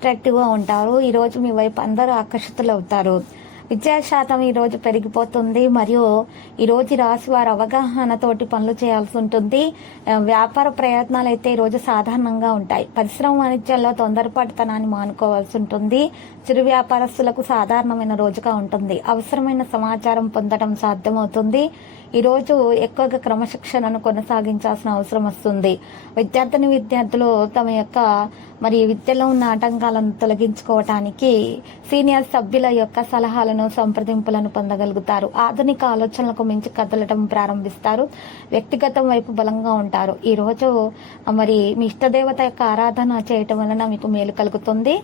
అట్రాక్టివ్గా ఉంటారు. ఈ రోజు మీ వైపు అందరూ ఆకర్షితులు అవుతారు. విద్యా శాతం ఈ రోజు పెరిగిపోతుంది. మరియు ఈ రోజు రాశి వారు అవగాహనతోటి పనులు చేయాల్సి ఉంటుంది. వ్యాపార ప్రయత్నాలు అయితే ఈరోజు సాధారణంగా ఉంటాయి. పరిశ్రమ వాణిజ్యాల్లో తొందరపాటుతనాన్ని మానుకోవాల్సి ఉంటుంది. చిరు వ్యాపారస్తులకు సాధారణమైన రోజుగా ఉంటుంది. అవసరమైన సమాచారం పొందడం సాధ్యమవుతుంది. ఈ రోజు ఎక్కువగా క్రమశిక్షణను కొనసాగించాల్సిన అవసరం వస్తుంది. విద్యార్థిని విద్యార్థులు తమ యొక్క మరి విద్యలో ఉన్న ఆటంకాలను తొలగించుకోవటానికి సీనియర్ సభ్యుల యొక్క సలహాలను సంప్రదింపులను పొందగలుగుతారు. ఆధునిక ఆలోచనలకు మించి కదలటం ప్రారంభిస్తారు. వ్యక్తిగతం వైపు బలంగా ఉంటారు. ఈరోజు మరి మీ ఇష్టదేవత యొక్క ఆరాధన చేయటం వలన మీకు మేలు కలుగుతుంది.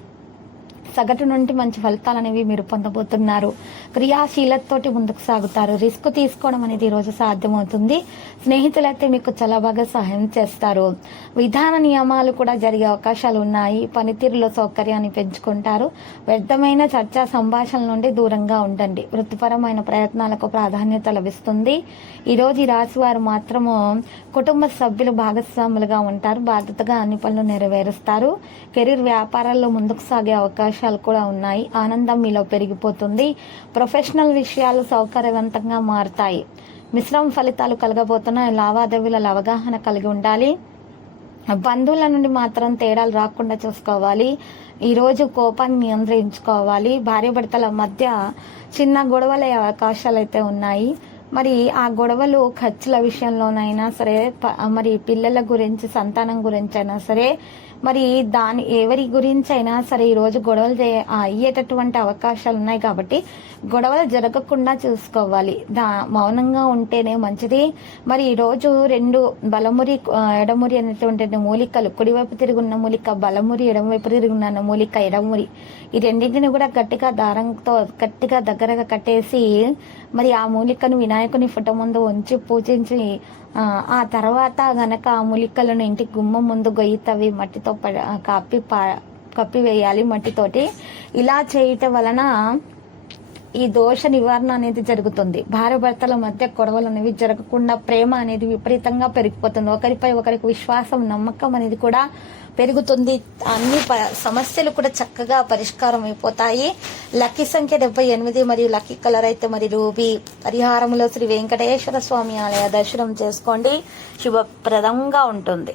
సగటు నుండి మంచి ఫలితాలు అనేవి మీరు పొందబోతున్నారు. క్రియాశీలతోటి ముందుకు సాగుతారు. రిస్క్ తీసుకోవడం అనేది ఈరోజు సాధ్యమవుతుంది. స్నేహితులైతే మీకు చాలా బాగా సహాయం చేస్తారు. విధాన నియమాలు కూడా జరిగే అవకాశాలు ఉన్నాయి. పనితీరులో సౌకర్యాన్ని పెంచుకుంటారు. వ్యర్థమైన చర్చా సంభాషణ నుండి దూరంగా ఉండండి. వృత్తిపరమైన ప్రయత్నాలకు ప్రాధాన్యత లభిస్తుంది. ఈరోజు ఈ రాశి వారు మాత్రము కుటుంబ సభ్యులు భాగస్వాములుగా ఉంటారు. బాధ్యతగా అన్ని పనులు నెరవేరుస్తారు. కెరీర్ వ్యాపారాల్లో ముందుకు సాగే అవకాశం అవకాశాలు కూడా ఉన్నాయి. ఆనందం మీలో పెరిగిపోతుంది. ప్రొఫెషనల్ విషయాలు సౌకర్యవంతంగా మారుతాయి. మిశ్రమ ఫలితాలు కలగబోతున్నాయి లావాదేవీల అవగాహన కలిగి ఉండాలి. బంధువుల నుండి మాత్రం తేడాలు రాకుండా చూసుకోవాలి. ఈరోజు కోపాన్ని నియంత్రించుకోవాలి. భార్యాభర్తల మధ్య చిన్న గొడవలయ్యే అవకాశాలు అయితే ఉన్నాయి. మరి ఆ గొడవలు ఖర్చుల విషయంలోనైనా సరే మరి పిల్లల గురించి సంతానం గురించి అయినా సరే మరి దాని ఎవరి గురించి అయినా సరే ఈరోజు గొడవలు అయ్యేటటువంటి అవకాశాలు ఉన్నాయి కాబట్టి గొడవలు జరగకుండా చూసుకోవాలి. దా మౌనంగా ఉంటేనే మంచిది. మరి ఈ రోజు రెండు బలమురి ఎడమురి అనేటువంటి మూలికలు కుడివైపు తిరుగున్న మూలిక బలమురి ఎడమవైపు తిరుగున్న మూలిక ఎడమురి ఈ రెండింటిని కూడా గట్టిగా దారంతో గట్టిగా దగ్గరగా కట్టేసి మరి ఆ మూలికను వినాయకుని ఫోటో ముందు ఉంచి పూజించి ఆ, తర్వాత గనక ఆ ఇంటి గుమ్మం ముందు గొయ్యి తవ్వి మట్టితో కప్పి పా- కప్పి వేయాలి మట్టితోటి. ఇలా చేయటం వలన ఈ దోష నివారణ అనేది జరుగుతుంది. భార్య భర్తల మధ్య గొడవలు అనేవి జరగకుండా ప్రేమ అనేది విపరీతంగా పెరిగిపోతుంది. ఒకరిపై ఒకరికి విశ్వాసం నమ్మకం అనేది కూడా పెరుగుతుంది. అన్ని ప- సమస్యలు కూడా చక్కగా పరిష్కారం అయిపోతాయి. లక్కీ సంఖ్య డెబ్బై ఎనిమిది మరియు లక్కీ కలర్ అయితే మరి రూబీ. పరిహారంలో శ్రీ వెంకటేశ్వర స్వామి ఆలయ దర్శనం చేసుకోండి. శుభప్రదంగా ఉంటుంది.